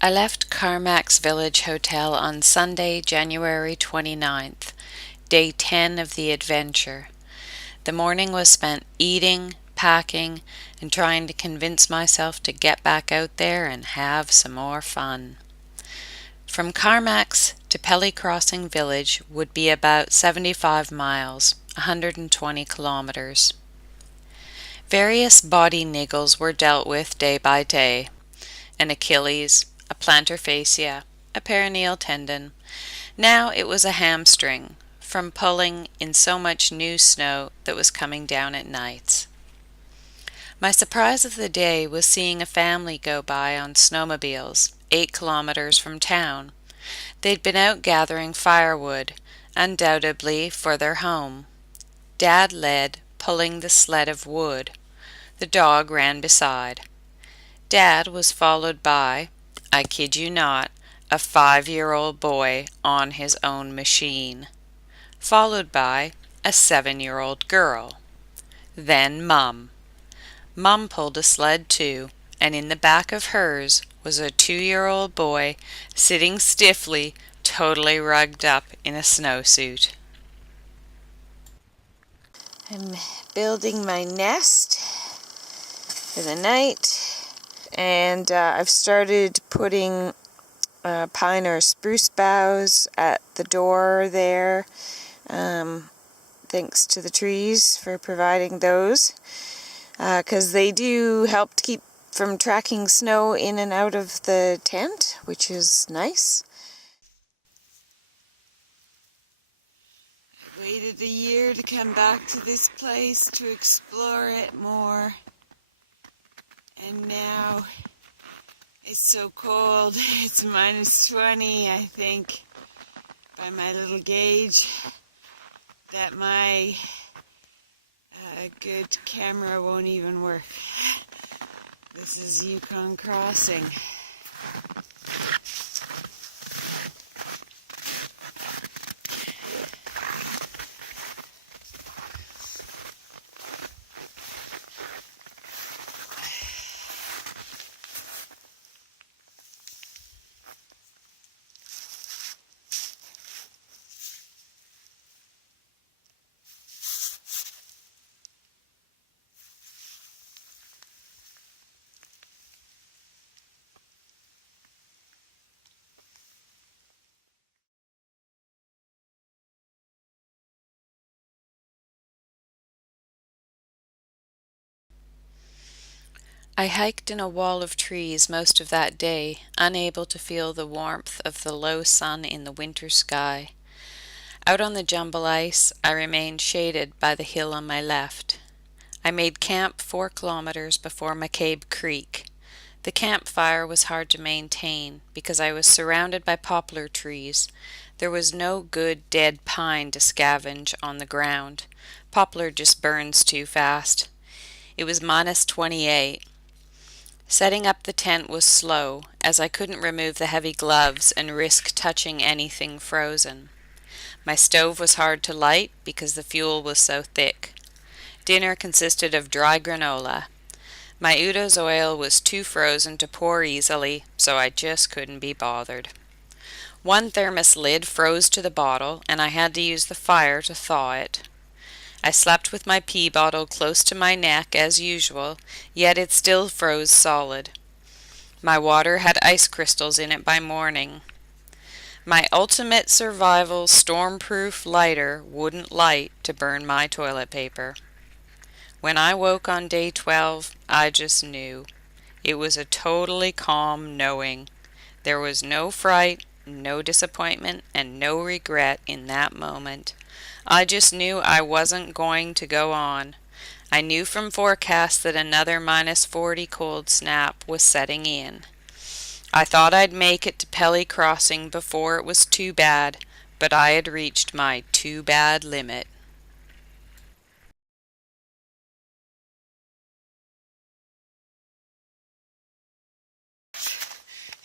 I left Carmack's Village Hotel on Sunday, January 29th, day 10 of the adventure. The morning was spent eating, packing, and trying to convince myself to get back out there and have some more fun. From Carmack's to Pelly Crossing Village would be about 75 miles, 120 kilometers. Various body niggles were dealt with day by day. An Achilles, a plantar fascia, a perineal tendon. Now it was a hamstring, from pulling in so much new snow that was coming down at nights. My surprise of the day was seeing a family go by on snowmobiles, 8 kilometers from town. They'd been out gathering firewood, undoubtedly for their home. Dad led, pulling the sled of wood. The dog ran beside. Dad was followed by, I kid you not, a 5-year-old boy on his own machine, followed by a 7-year-old girl. Then Mum. Mum pulled a sled too, and in the back of hers was a 2-year-old boy sitting stiffly, totally rugged up in a snowsuit. I'm building my nest for the night, and I've started putting pine or spruce boughs at the door there. Thanks to the trees for providing those, because they do help to keep from tracking snow in and out of the tent, which is nice. I waited a year to come back to this place to explore it more, and now it's so cold. It's minus 20, I think, by my little gauge, that my good camera won't even work. This is Yukon Crossing. I hiked in a wall of trees most of that day, unable to feel the warmth of the low sun in the winter sky. Out on the jumble ice, I remained shaded by the hill on my left. I made camp 4 kilometers before McCabe Creek. The campfire was hard to maintain because I was surrounded by poplar trees. There was no good dead pine to scavenge on the ground. Poplar just burns too fast. It was minus 28. Setting up the tent was slow, as I couldn't remove the heavy gloves and risk touching anything frozen. My stove was hard to light because the fuel was so thick. Dinner consisted of dry granola. My Udo's oil was too frozen to pour easily, so I just couldn't be bothered. One thermos lid froze to the bottle, and I had to use the fire to thaw it. I slept with my pee bottle close to my neck as usual, yet it still froze solid. My water had ice crystals in it by morning. My ultimate survival storm-proof lighter wouldn't light to burn my toilet paper. When I woke on day 12, I just knew. It was a totally calm knowing. There was no fright, no disappointment, and no regret in that moment. I just knew I wasn't going to go on. I knew from forecasts that another minus 40 cold snap was setting in. I thought I'd make it to Pelly Crossing before it was too bad, but I had reached my too bad limit.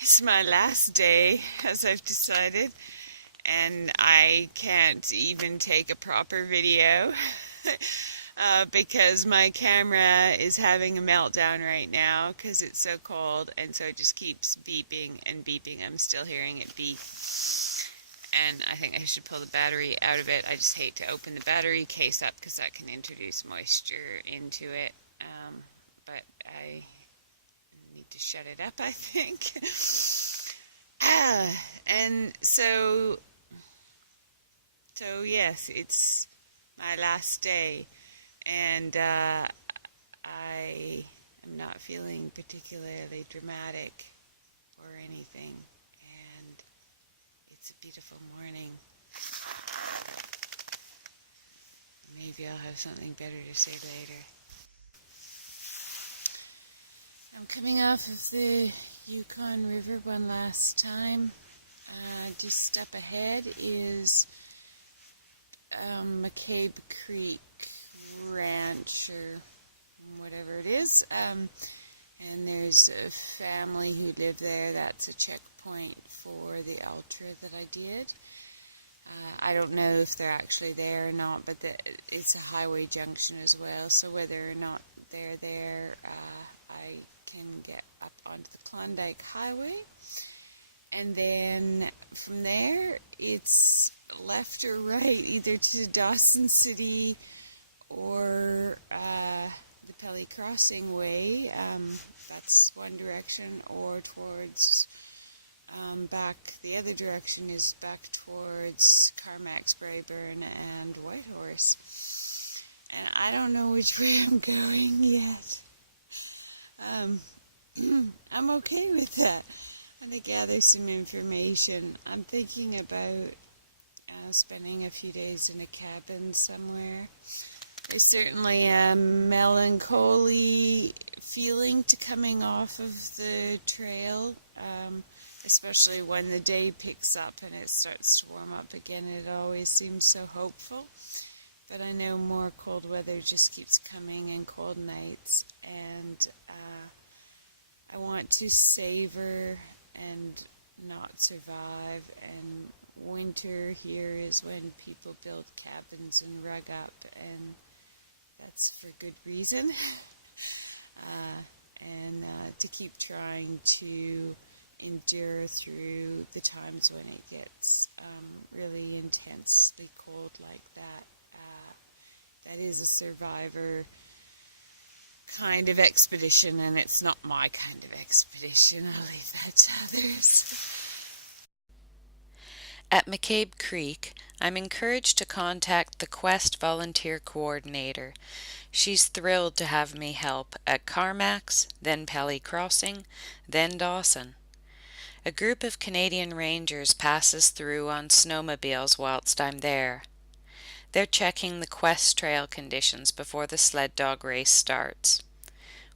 It's my last day, as I've decided, and I can't even take a proper video. because my camera is having a meltdown right now because it's so cold, and so it just keeps beeping and beeping. I'm still hearing it beep, and I think I should pull the battery out of it. I just hate to open the battery case up because that can introduce moisture into it, but I need to shut it up, I think. And so yes, it's my last day, and I am not feeling particularly dramatic or anything, and it's a beautiful morning. Maybe I'll have something better to say later. I'm coming off of the Yukon River one last time. Just up ahead is McCabe Creek Ranch, or whatever it is, and there's a family who live there. That's a checkpoint for the ultra that I did. I don't know if they're actually there or not, but it's a highway junction as well, so whether or not they're there, I can get up onto the Klondike Highway, and then from there it's left or right, either to Dawson City or the Pelly Crossing Way, that's one direction, or towards back, the other direction is back towards Carmack's, Braeburn, and Whitehorse. And I don't know which way I'm going yet. I'm okay with that. I'm going to gather some information. I'm thinking about spending a few days in a cabin somewhere. There's certainly a melancholy feeling to coming off of the trail, especially when the day picks up and it starts to warm up again. It always seems so hopeful, but I know more cold weather just keeps coming, and cold nights, and I want to savor and not survive, and winter here is when people build cabins and rug up, and that's for good reason. And to keep trying to endure through the times when it gets really intensely cold like that. That is a survivor kind of expedition, and it's not my kind of expedition. I'll leave that to others. At McCabe Creek, I'm encouraged to contact the Quest volunteer coordinator. She's thrilled to have me help at Carmack's, then Pelly Crossing, then Dawson. A group of Canadian Rangers passes through on snowmobiles whilst I'm there. They're checking the Quest trail conditions before the sled dog race starts.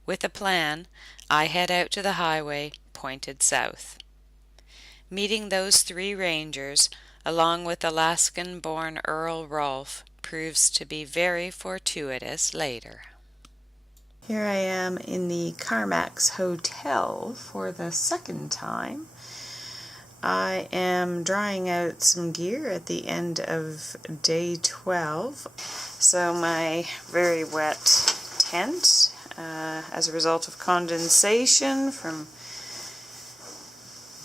With a plan, I head out to the highway, pointed south. Meeting those three rangers, along with Alaskan-born Earl Rolfe, proves to be very fortuitous later. Here I am in the Carmack's Hotel for the second time. I am drying out some gear at the end of day 12. So my very wet tent, as a result of condensation from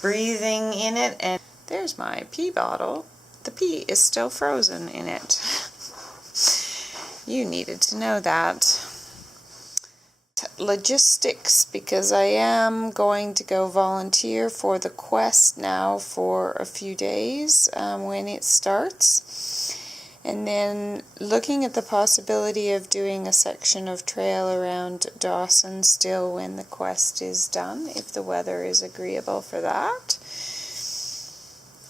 breathing in it, and there's my pee bottle. The pee is still frozen in it. You needed to know that. Logistics, because I am going to go volunteer for the Quest now for a few days when it starts, and then looking at the possibility of doing a section of trail around Dawson still when the Quest is done, if the weather is agreeable for that,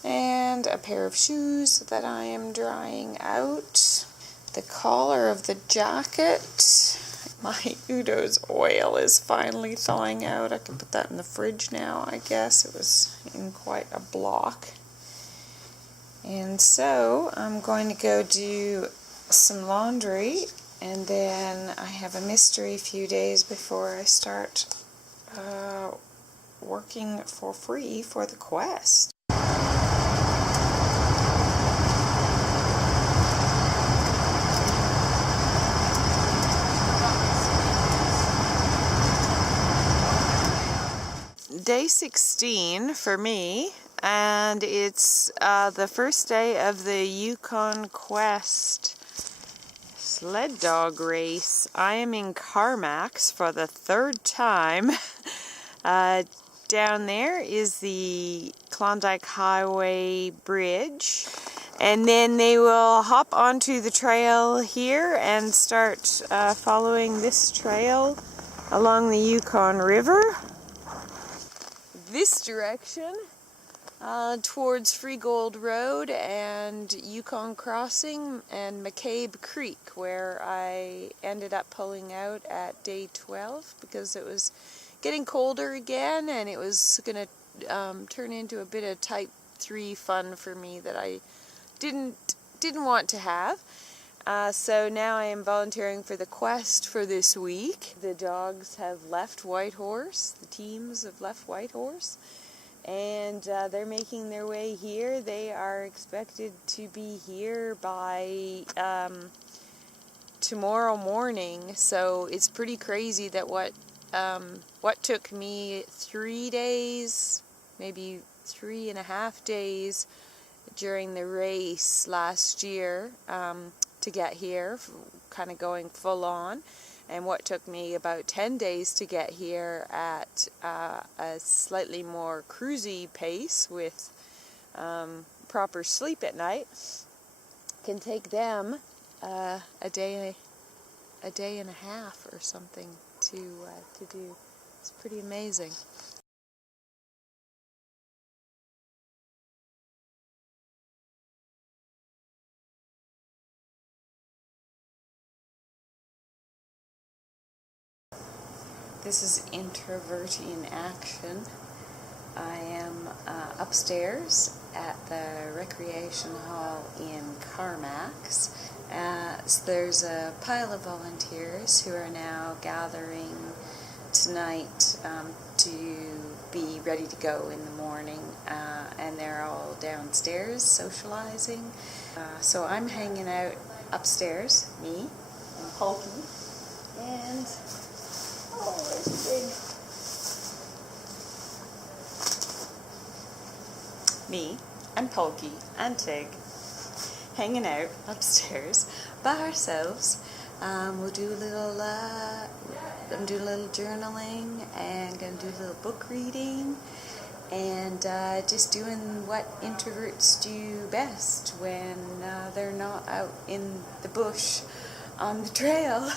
and a pair of shoes that I am drying out, the collar of the jacket. My Udo's oil is finally thawing out. I can put that in the fridge now, I guess. It was in quite a block. And so I'm going to go do some laundry, and then I have a mystery few days before I start working for free for the Quest. day 16 for me, and it's the first day of the Yukon Quest sled dog race. I am in Carmax for the third time. Down there is the Klondike Highway Bridge, and then they will hop onto the trail here and start following this trail along the Yukon River this direction towards Freegold Road and Yukon Crossing and McCabe Creek, where I ended up pulling out at day 12 because it was getting colder again and it was going to turn into a bit of type 3 fun for me that I didn't want to have. So now I am volunteering for the quest for this week. The dogs have left Whitehorse, the teams have left Whitehorse, and they're making their way here. They are expected to be here by tomorrow morning, so it's pretty crazy that what took me 3 days, maybe 3.5 days during the race last year to get here, kind of going full on, and what took me about 10 days to get here at a slightly more cruisy pace with proper sleep at night can take them a day and a half or something to do. It's pretty amazing. This is Introvert in Action. I am upstairs at the Recreation Hall in Carmax. So there's a pile of volunteers who are now gathering tonight to be ready to go in the morning, and they're all downstairs socializing. So I'm hanging out upstairs, me and Pokey, and oh, there's Big. Me and Pokey and Tig hanging out upstairs by ourselves. We'll do a little, I'm doing a little journaling and gonna do a little book reading and just doing what introverts do best when they're not out in the bush on the trail.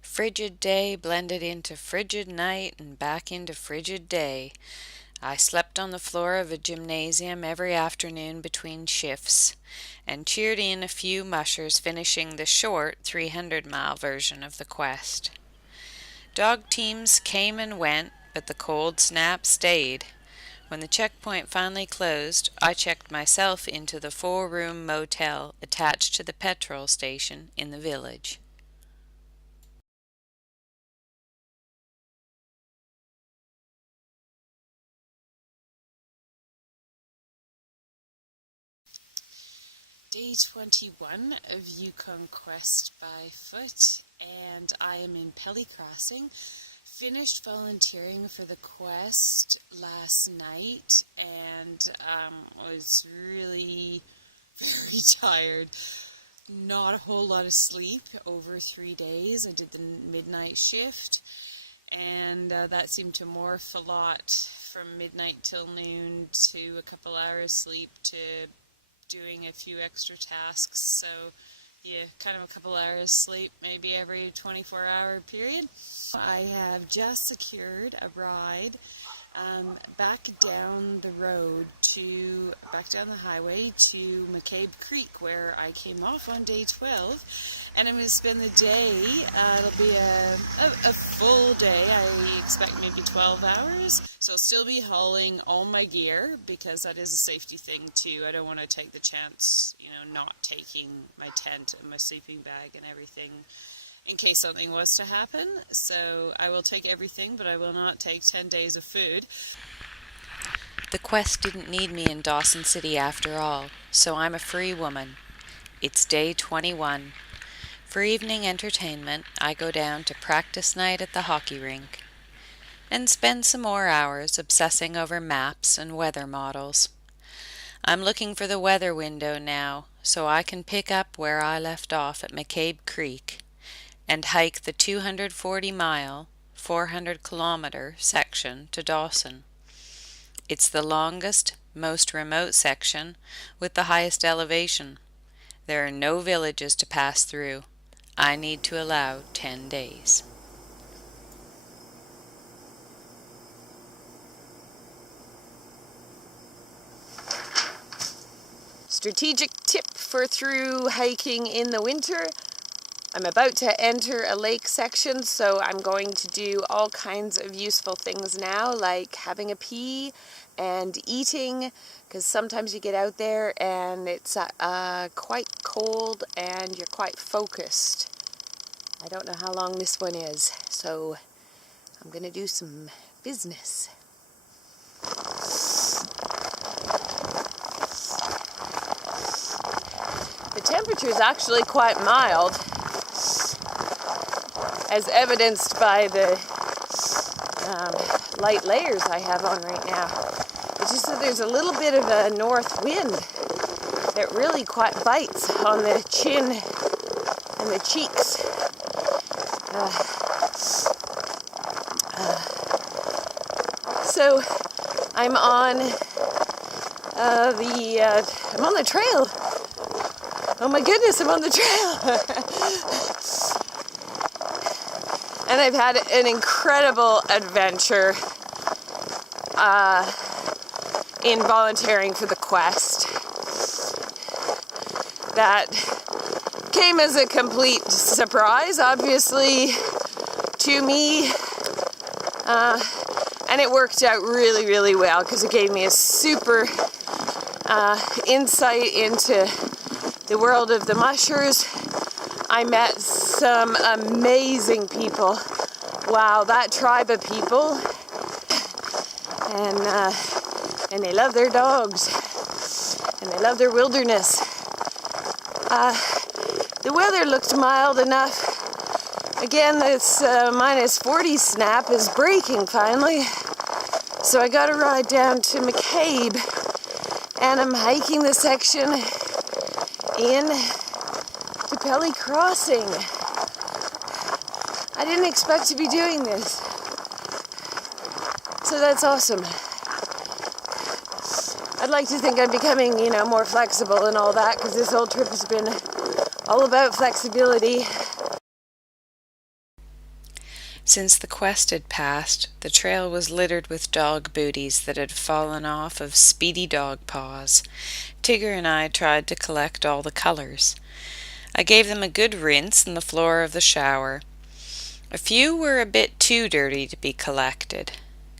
Frigid day blended into frigid night and back into frigid day. I slept on the floor of a gymnasium every afternoon between shifts, and cheered in a few mushers finishing the short 300-mile version of the quest. Dog teams came and went, but the cold snap stayed. When the checkpoint finally closed, I checked myself into the 4-room motel attached to the petrol station in the village. Day 21 of Yukon Quest by foot, and I am in Pelly Crossing. Finished volunteering for the quest last night and was really very tired. Not a whole lot of sleep over 3 days. I did the midnight shift, and that seemed to morph a lot from midnight till noon to a couple hours sleep to doing a few extra tasks. So yeah, kind of a couple hours sleep maybe every 24-hour period. I have just secured a ride back down the road back down the highway to McCabe Creek, where I came off on day 12, and I'm going to spend the day. It'll be a full day. I expect maybe 12 hours, so I'll still be hauling all my gear, because that is a safety thing too. I don't want to take the chance, not taking my tent and my sleeping bag and everything in case something was to happen. So I will take everything, but I will not take 10 days of food. The Quest didn't need me in Dawson City after all, so I'm a free woman. It's day 21. For evening entertainment, I go down to practice night at the hockey rink and spend some more hours obsessing over maps and weather models. I'm looking for the weather window now, so I can pick up where I left off at McCabe Creek and hike the 240-mile, 400-kilometer section to Dawson. It's the longest, most remote section with the highest elevation. There are no villages to pass through. I need to allow 10 days. Strategic tip for through hiking in the winter. I'm about to enter a lake section, so I'm going to do all kinds of useful things now, like having a pee and eating, because sometimes you get out there and it's quite cold and you're quite focused. I don't know how long this one is, so I'm going to do some business. The temperature is actually quite mild, as evidenced by the light layers I have on right now. It's just that there's a little bit of a north wind that really quite bites on the chin and the cheeks. So I'm on I'm on the trail. Oh my goodness, I'm on the trail. And I've had an incredible adventure in volunteering for the Quest. That came as a complete surprise, obviously, to me. And it worked out really, really well, because it gave me a super insight into the world of the mushers. I met some amazing people. Wow, that tribe of people. And they love their dogs. And they love their wilderness. The weather looked mild enough. Again, this minus 40 snap is breaking finally. So I got a ride down to McCabe. And I'm hiking the section in the Pelly Crossing. I didn't expect to be doing this. So that's awesome. I'd like to think I'm becoming, more flexible and all that, because this whole trip has been all about flexibility. Since the Quest had passed, the trail was littered with dog booties that had fallen off of speedy dog paws. Tigger and I tried to collect all the colors. I gave them a good rinse in the floor of the shower. A few were a bit too dirty to be collected.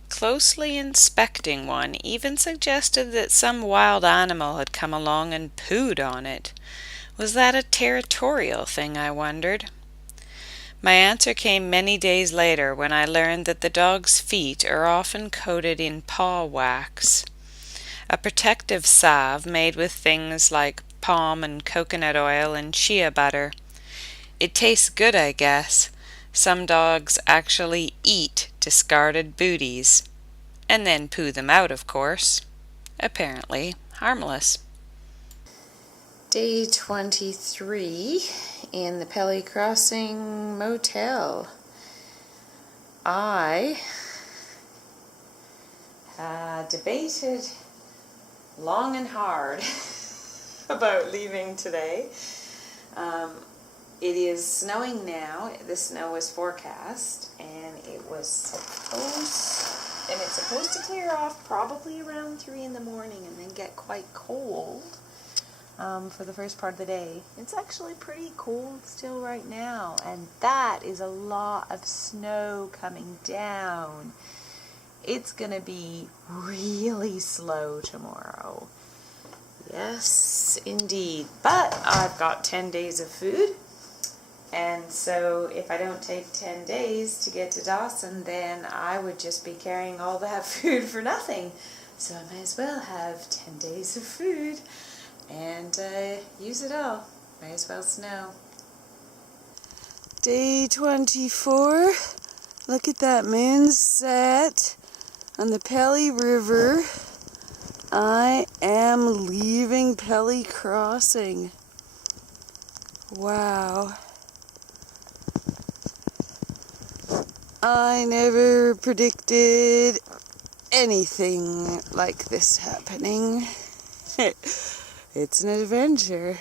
Closely inspecting one even suggested that some wild animal had come along and pooed on it. Was that a territorial thing, I wondered? My answer came many days later, when I learned that the dog's feet are often coated in paw wax, a protective salve made with things like palm and coconut oil and shea butter. It tastes good, I guess. Some dogs actually eat discarded booties, and then poo them out, of course. Apparently harmless. Day 23 in the Pelly Crossing Motel. I debated long and hard about leaving today. It is snowing now. The snow is forecast, and it was supposed and it's supposed to clear off probably around 3 in the morning and then get quite cold for the first part of the day. It's actually pretty cold still right now, and that is a lot of snow coming down. It's gonna be really slow tomorrow. Yes, indeed. But I've got 10 days of food, and so if I don't take 10 days to get to Dawson, then I would just be carrying all that food for nothing. So I may as well have 10 days of food and use it all. May as well snow. Day 24. Look at that moon set on the Pelly River. I am leaving Pelly Crossing. Wow. I never predicted anything like this happening. It's an adventure.